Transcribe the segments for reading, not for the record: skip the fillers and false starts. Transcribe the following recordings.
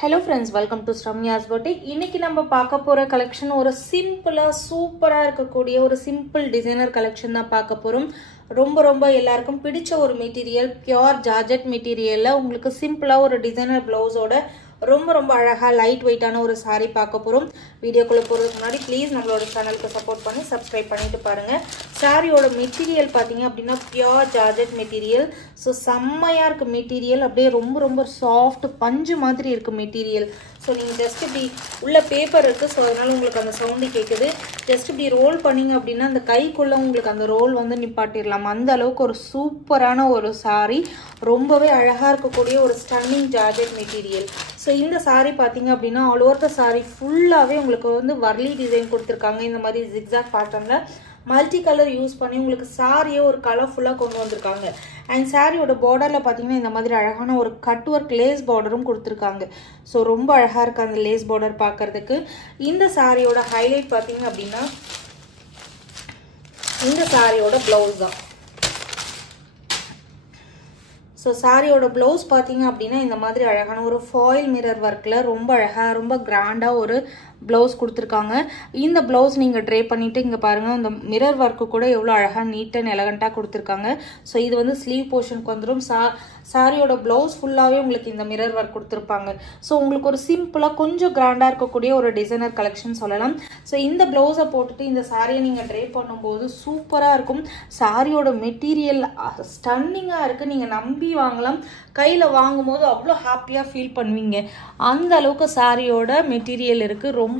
Hello friends, welcome to Ramya's Boutique. இன்னைக்கு நம்ம பார்க்க போற கலெக்ஷன் ஒரு சிம்பிளா சூப்பரா இருக்கக்கூடிய ஒரு சிம்பிள் டிசைனர் கலெக்ஷன் தான் பார்க்க போறோம். ரொம்ப எல்லாருக்கும் பிடிச்ச ஒரு மெட்டீரியல் பியூர் ஜார்ஜெட் மெட்டீரியல்ல உங்களுக்கு சிம்பிளா ஒரு டிசைனர் ப்ளவுஸோட ரொம்ப அழகா லைட் வெயிட்டான ஒரு saree பார்க்க போறோம். வீடியோக்குள்ள போறதுக்கு முன்னாடி ப்ளீஸ் நம்மளோட சேனலுக்கு சப்போர்ட் பண்ணி Subscribe பண்ணிட்டு பாருங்க. சாரியோட மெட்டீரியல் பாத்தீங்க அப்படினா பியூர் ஜார்ஜெட் மெட்டீரியல். சோ செம்மையா இருக்கு மெட்டீரியல். அப்படியே ரொம்ப சாஃப்ட் பஞ்சு மாதிரி இருக்கு மெட்டீரியல். சோ நீங்க ஜஸ்ட் இப்படி உள்ள பேப்பர் இருக்கு. சோ அதனால உங்களுக்கு அந்த சவுண்ட் கேக்குது. ஜஸ்ட் இப்படி ரோல் பண்ணீங்க அப்படினா அந்த கைக்குள்ள உங்களுக்கு அந்த ரோல் வந்து நிப்பாட்டிரலாம். அந்த அளவுக்கு ஒரு சூப்பரான ஒரு saree. ரொம்பவே அழகா இருக்கக்கூடிய ஒரு ஸ்டன்னிங் ஜார்ஜெட் மெட்டீரியல். சோ இந்த saree பாத்தீங்க அப்படினா ஆல் ஓவர் தி saree ஃபுல்லாவே உங்களுக்கு வந்து வர்லி டிசைன் கொடுத்திருக்காங்க. இந்த மாதிரி zigzag patternல மல்டி கலர் யூஸ் பண்ணி உங்களுக்கு சாரியே ஒரு கலர்ஃபுல்லா கொண்டு வந்திருக்காங்க. அண்ட் சாரியோட பார்டர்ல பாத்தீங்கன்னா இந்த மாதிரி அழகான ஒரு கட் ஒர்க் லேஸ் பார்டரும் கொடுத்திருக்காங்க. சோ ரொம்ப அழகா இருக்கு அந்த லேஸ் பார்டர் பார்க்கிறதுக்கு. இந்த சாரியோட ஹைலைட் பாத்தீங்க அப்படின்னா இந்த சாரியோட பிளவுஸ் தான். சோ சாரியோட ப்ளவுஸ் பாத்தீங்க அப்படினா இந்த மாதிரி அழகான ஒரு ஃபாயில் மிரர் வர்க்ல ரொம்ப அழகா ரொம்ப கிராண்டா ஒரு ப்ளவுஸ் கொடுத்திருக்காங்க. இந்த ப்ளவுஸ் நீங்க ட்ரே பண்ணிட்டு இங்க பாருங்க அந்த மிரர் வர்க் கூட எவ்வளவு அழகா நீட் அண்ட் எலகண்டா கொடுத்திருக்காங்க. சோ இது வந்து ஸ்லீவ் போர்ஷனுக்கு வந்துரும். சாரியோட ப்ளவுஸ் ஃபுல்லாவே உங்களுக்கு இந்த மிரர் வர்க் கொடுத்திருப்பாங்க. சோ உங்களுக்கு ஒரு சிம்பிளா கொஞ்சம் கிராண்டா இருக்கக்கூடிய ஒரு டிசைனர் கலெக்ஷன் சொல்லலாம். சோ இந்த ப்ளவுஸை போட்டுட்டு இந்த சாரியை நீங்க ட்ரே பண்ணும்போது சூப்பரா இருக்கும். சாரியோட மெட்டீரியல் ஸ்டன்னிங்கா இருக்கு. நீங்க நம்பி வாங்கலாம். கையில வாங்கும்போது அவ்வளோ ஹாப்பியா ஃபீல் பண்ணுவீங்க. அந்த அளவுக்கு சாரியோட மெட்டீரியல் இருக்கு. ரொம்ப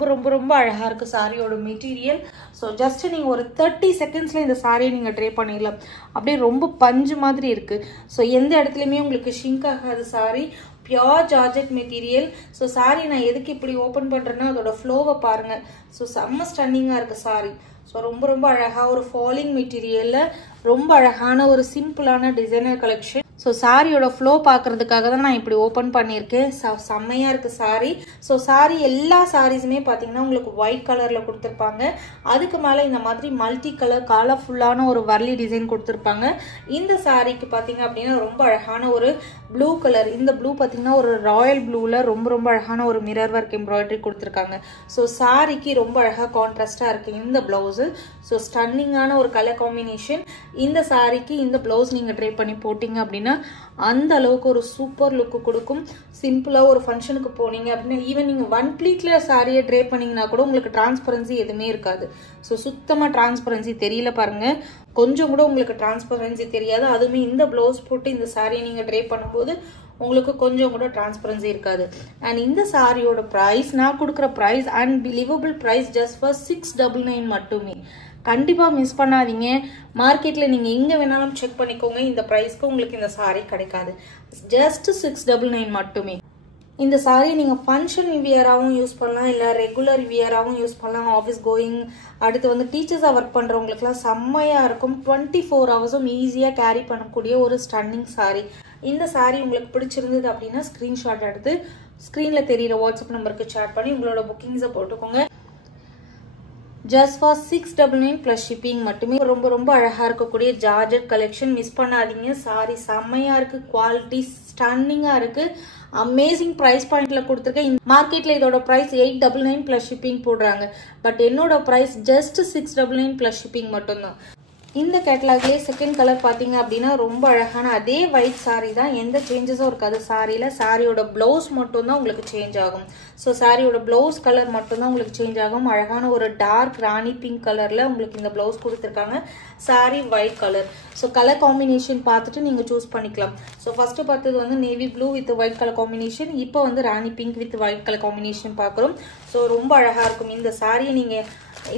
அழகா இருக்கு சாரியோட மெட்டீரியல். ஸோ ஜஸ்ட் நீங்க ஒரு 30 செகண்ட்ஸ்ல இந்த சாரியை நீங்க ட்ரே பண்ணிடலாம். அப்படியே ரொம்ப பஞ்சு மாதிரி இருக்கு. ஸோ எந்த இடத்துலயுமே உங்களுக்கு ஷிங்க் ஆகாது sorry. Pure georgette material. So sorry நான் எதுக்கு இப்படி ஓப்பன் பண்றேன்னா அதோட ஃப்ளோவை பாருங்க. ஸோ செம்ம ஸ்டன்னிங்கா இருக்கு சாரி. ஸோ ரொம்ப அழகா ஒரு ஃபாலிங் மெட்டீரியல்ல ரொம்ப அழகான ஒரு சிம்பிளான டிசைனர் கலெக்ஷன். ஸோ சாரியோட ஃப்ளோ பார்க்கறதுக்காக தான் நான் இப்படி ஓப்பன் பண்ணியிருக்கேன். செம்மையா இருக்கு சாரி. ஸோ சாரி எல்லா சாரீஸுமே பார்த்தீங்கன்னா உங்களுக்கு ஒயிட் கலர்ல கொடுத்துருப்பாங்க. அதுக்கு மேலே இந்த மாதிரி மல்டி கலர் கலர்ஃபுல்லான ஒரு வர்லி டிசைன் கொடுத்துருப்பாங்க. இந்த சாரிக்கு பார்த்தீங்க அப்படின்னா ரொம்ப அழகான ஒரு ப்ளூ கலர். இந்த ப்ளூ பார்த்தீங்கன்னா ஒரு ராயல் ப்ளூல ரொம்ப அழகான ஒரு மிரர் ஒர்க் எம்ப்ராய்டரி கொடுத்துருக்காங்க. ஸோ சாரிக்கு ரொம்ப அழகா கான்ட்ராஸ்டா இருக்கு இந்த பிளவுஸ். ஸோ ஸ்டன்னிங்கான ஒரு கலர் காம்பினேஷன். இந்த சாரிக்கு இந்த பிளவுஸ் நீங்க ட்ரை பண்ணி போட்டீங்க அப்படின்னா அந்த அளவுக்கு ஒரு சூப்பர் லுக் கொடுக்கும். சிம்பிளா ஒரு ஃபங்க்ஷனுக்கு போனீங்க அப்படின்னா ஈவன் நீங்க ஒன் ப்ளீட்ல சாரியை ட்ரே பண்ணீங்கன்னா கூட உங்களுக்கு டிரான்ஸ்பரன்சி எதுவுமே இருக்காது. ஸோ சுத்தமா டிரான்ஸ்பரன்சி தெரியல பாருங்க. கொஞ்சம் கூட உங்களுக்கு டிரான்ஸ்பரன்சி தெரியாது. அதுவுமே இந்த பிளவுஸ் போட்டு இந்த சாரியை நீங்க ட்ரே பண்ணும்போது உங்களுக்கு கொஞ்சம் கூட டிரான்ஸ்பரன்சி இருக்காது. அண்ட் இந்த சாரியோட பிரைஸ் நான் கொடுக்குற price unbelievable price just for 699 மட்டுமே. கண்டிப்பா மிஸ் பண்ணாதீங்க. மார்க்கெட்ல நீங்க எங்க வேணாலும் செக் பண்ணிக்கோங்க. இந்த பிரைஸ்க்கு உங்களுக்கு இந்த சாரி கிடைக்காது. ஜஸ்ட் 699 மட்டுமே. இந்த சாரி நீங்க ஃபங்க்ஷன் வியராகவும் யூஸ் பண்ணலாம், இல்ல ரெகுலர் வியராகவும் யூஸ் பண்ணலாம். ஆஃபீஸ் கோயிங் அடுத்து வந்து டீச்சர்ஸா ஒர்க் பண்றவங்களுக்குலாம் செம்மையா இருக்கும். 24 ஹவர்ஸும் ஈஸியா கேரி பண்ணக்கூடிய ஒரு ஸ்டன்னிங் சாரி. இந்த சாரி உங்களுக்கு பிடிச்சிருந்தது அப்படின்னா ஸ்கிரீன்ஷாட் எடுத்து ஸ்கிரீன்ல தெரியுற வாட்ஸ்அப் நம்பருக்கு சேட் பண்ணி உங்களோட புக்கிங்ஸை போட்டுக்கோங்க. ஜஸ்ட் ஃபார் 699 பிளஸ் ஷிப்பிங் மட்டுமே. ரொம்ப அழகா இருக்கக்கூடிய ஜார்ஜெட் கலெக்ஷன் மிஸ் பண்ணாதீங்க. சாரி செம்மையா இருக்கு. குவாலிட்டி ஸ்டன்னிங்கா இருக்கு. அமேசிங் பிரைஸ் பாயிண்ட்ல கொடுத்துருக்கேன். மார்க்கெட்ல இதோட பிரைஸ் 899 பிளஸ் ஷிப்பிங் போடுறாங்க. பட் என்னோட பிரைஸ் ஜஸ்ட் 699 பிளஸ் ஷிப்பிங் மட்டும்தான். இந்த கேட்டலாக்லேயே செகண்ட் கலர் பார்த்தீங்க அப்படின்னா ரொம்ப அழகான அதே ஒயிட் சாரி தான். எந்த சேஞ்சஸும் இருக்காது சாரியில. சாரியோட பிளவுஸ் மட்டும் தான் உங்களுக்கு சேஞ்ச் ஆகும். ஸோ சாரியோட பிளவுஸ் கலர் மட்டும்தான் உங்களுக்கு சேஞ்ச் ஆகும். அழகான ஒரு டார்க் ராணி பிங்க் கலர்ல உங்களுக்கு இந்த பிளவுஸ் கொடுத்துருக்காங்க. Sari white colour. So colour combination பார்த்துட்டு நீங்க சூஸ் பண்ணிக்கலாம். ஸோ ஃபர்ஸ்ட் பார்த்தது வந்து navy blue with white colour combination. இப்போ வந்து ராணி pink with white colour combination பார்க்குறோம். ஸோ ரொம்ப அழகா இருக்கும். இந்த சாரியை நீங்க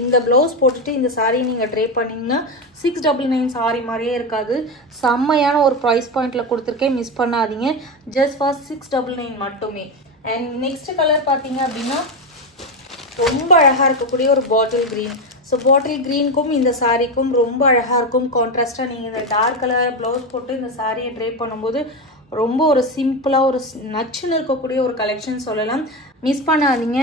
இந்த பிளவுஸ் போட்டுட்டு இந்த சாரியை நீங்க ட்ரே பண்ணீங்கன்னா 699 சாரி மாதிரியே இருக்காது. செம்மையான ஒரு ப்ரைஸ் பாயிண்ட்ல கொடுத்துருக்கேன். மிஸ் பண்ணாதீங்க. ஜஸ்ட் ஃபார் 699 மட்டுமே. அண்ட் நெக்ஸ்ட் கலர் பார்த்தீங்க அப்படின்னா ரொம்ப அழகா இருக்கக்கூடிய ஒரு பாட்டில் கிரீன். ஸோ பாட்டில் கிரீனுக்கும் இந்த சாரிக்கும் ரொம்ப அழகா இருக்கும். கான்ட்ராஸ்டா நீங்க இந்த டார்க் கலர் பிளவுஸ் போட்டு இந்த சாரியை ட்ரே பண்ணும்போது ரொம்ப ஒரு சிம்பிளாக ஒரு நச்சுன்னு இருக்கக்கூடிய ஒரு கலெக்ஷன் சொல்லலாம். மிஸ் பண்ணாதீங்க.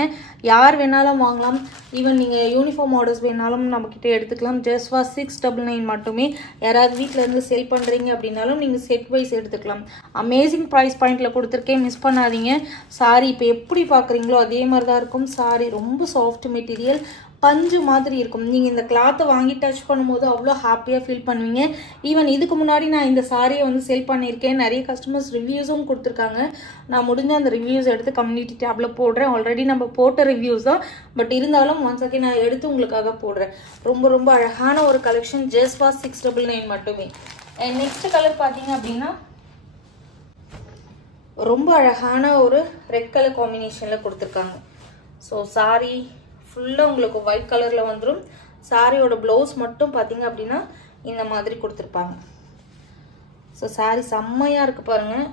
யார் வேணாலும் வாங்கலாம். ஈவன் நீங்கள் யூனிஃபார்ம் ஆர்டர்ஸ் வேணாலும் நம்மக்கிட்ட எடுத்துக்கலாம். ஜஸ்ட் ஃபார் 699 மட்டுமே. யாராவது வீட்டில் இருந்து செல் பண்ணுறீங்க அப்படின்னாலும் நீங்கள் செட் வைஸ் எடுத்துக்கலாம். அமேசிங் ப்ரைஸ் பாயிண்டில் கொடுத்துருக்கேன், மிஸ் பண்ணாதீங்க. சாரி இப்போ எப்படி பார்க்குறீங்களோ அதே மாதிரி தான் இருக்கும். சாரி ரொம்ப சாஃப்ட் மெட்டீரியல், பஞ்சு மாதிரி இருக்கும். நீங்கள் இந்த கிளாத்தை வாங்கி டச் பண்ணும்போது அவ்வளோ ஹாப்பியாக ஃபீல் பண்ணுவீங்க. ஈவன் இதுக்கு முன்னாடி நான் இந்த சாரியை வந்து செல் பண்ணியிருக்கேன். நிறைய கஸ்டமர்ஸ் ரிவ்யூஸும் கொடுத்துருக்காங்க. நான் முடிஞ்ச அந்த ரிவ்யூஸ் எடுத்து கம்யூனிட்டி டேப்ல போடுறேன். ஆல்ரெடி நம்ம போட்ட ரிவ்யூஸ் தான், பட் இருந்தாலும் ஒன்ஸ் அகேன் நான் எடுத்து உங்களுக்காக போடுறேன். ரொம்ப ரொம்ப அழகான ஒரு கலெக்ஷன், ஜஸ்ட் ஃபார் 699 மட்டுமே. அண்ட் நெக்ஸ்ட் கலர் பார்த்தீங்க அப்படின்னா ரொம்ப அழகான ஒரு ரெட் கலர் காம்பினேஷனில் கொடுத்துருக்காங்க. ஸோ சாரி ஃபுல்லாக உங்களுக்கு ஒயிட் கலரில் வந்துடும். சாரியோட ப்ளவுஸ் மட்டும் பார்த்தீங்க அப்படின்னா இந்த மாதிரி கொடுத்துருப்பாங்க. ஸோ சாரி செம்மையாக இருக்குது பாருங்கள்.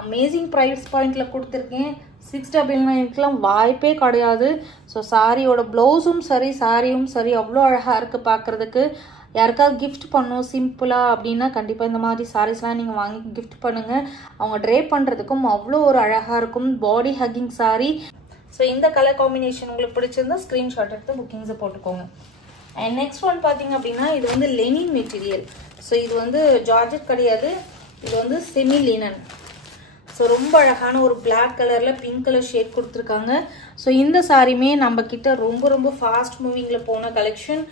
அமேசிங் ப்ரைஸ் பாயிண்டில் கொடுத்துருக்கேன். 699க்குலாம் வாய்ப்பே கிடையாது. ஸோ சாரியோட ப்ளவுஸும் சரி சாரியும் சரி அவ்வளோ அழகாக இருக்குது பார்க்குறதுக்கு. யாருக்காவது கிஃப்ட் பண்ணணும் சிம்பிளாக அப்படின்னா கண்டிப்பாக இந்த மாதிரி சாரீஸ்லாம் நீங்கள் வாங்கி கிஃப்ட் பண்ணுங்கள். அவங்க ட்ரே பண்ணுறதுக்கும் அவ்வளோ ஒரு அழகாக இருக்கும். பாடி ஹக்கிங் சாரி. ஸோ இந்த கலர் காம்பினேஷன் உங்களுக்கு பிடிச்சிருந்தா ஸ்க்ரீன்ஷாட் எடுத்து புக்கிங்ஸை போட்டுக்கோங்க. அண்ட் நெக்ஸ்ட் ஒன் பார்த்தீங்க அப்படின்னா இது வந்து லெனின் மெட்டீரியல். ஸோ இது வந்து ஜார்ஜெட் கிடையாது, இது வந்து செமி லினன். ஸோ ரொம்ப அழகான ஒரு பிளாக் கலரில் பிங்க் கலர் ஷேட் கொடுத்துருக்காங்க. ஸோ இந்த சாரியுமே நம்ம கிட்ட ரொம்ப ரொம்ப ஃபாஸ்ட் மூவிங்கில் போன கலெக்ஷன்.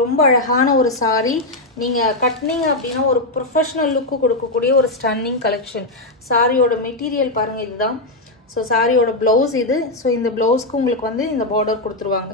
ரொம்ப அழகான ஒரு சாரி. நீங்கள் கட்டினீங்க அப்படின்னா ஒரு ப்ரொஃபஷனல் லுக்கு கொடுக்கக்கூடிய ஒரு ஸ்டன்னிங் கலெக்ஷன். சாரியோட மெட்டீரியல் பாருங்கள், இதுதான். ஸோ சாரியோட ப்ளவுஸ் இது. ஸோ இந்த ப்ளவுஸ்க்கு உங்களுக்கு வந்து இந்த பார்டர் கொடுத்துருவாங்க.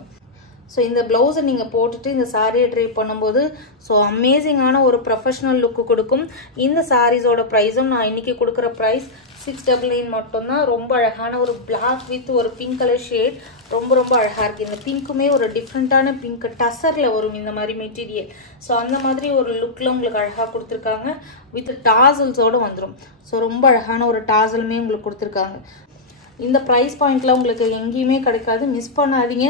ஸோ இந்த ப்ளவுஸை நீங்கள் போட்டுட்டு இந்த சாரியை ட்ரை பண்ணும்போது ஸோ அமேசிங்கான ஒரு ப்ரொஃபஷனல் லுக்கு கொடுக்கும். இந்த சாரீஸோட ப்ரைஸும் நான் இன்னைக்கு கொடுக்குற ப்ரைஸ் 699 மட்டும்தான். ரொம்ப அழகான ஒரு பிளாக் வித் ஒரு பிங்க் கலர் ஷேட். ரொம்ப ரொம்ப அழகாக இருக்குது. இந்த பிங்க்குமே ஒரு டிஃப்ரெண்ட்டான பிங்க் டசரில் வரும் இந்த மாதிரி மெட்டீரியல். ஸோ அந்த மாதிரி ஒரு லுக்கில் உங்களுக்கு அழகாக கொடுத்துருக்காங்க. வித் டாசல்ஸோடு வந்துடும். ஸோ ரொம்ப அழகான ஒரு டாசலுமே உங்களுக்கு கொடுத்துருக்காங்க. இந்த ப்ரைஸ் பாயிண்ட்ல உங்களுக்கு எங்கேயுமே கிடைக்காது, மிஸ் பண்ணாதீங்க.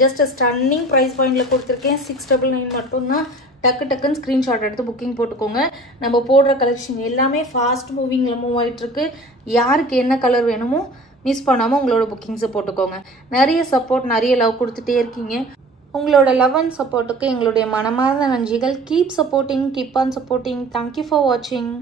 ஜஸ்ட் ஸ்டன்னிங் ப்ரைஸ் பாயிண்ட்ல கொடுத்துருக்கேன். 699 மட்டும்தான். டக்கு டக்குன்னு ஸ்க்ரீன்ஷாட் எடுத்து புக்கிங் போட்டுக்கோங்க. நம்ம போடுற கலெக்ஷன் எல்லாமே ஃபாஸ்ட் மூவிங்ல மூவ் ஆகிட்டு இருக்கு. யாருக்கு என்ன கலர் வேணுமோ மிஸ் பண்ணாமல் உங்களோட புக்கிங்ஸை போட்டுக்கோங்க. நிறைய சப்போர்ட், நிறைய லவ் கொடுத்துட்டே இருக்கீங்க. உங்களோட லவ் அண்ட் சப்போர்ட்டுக்கு எங்களுடைய மனமார்ந்த நன்றிகள். Keep supporting, keep on supporting. Thank you for வாட்சிங்.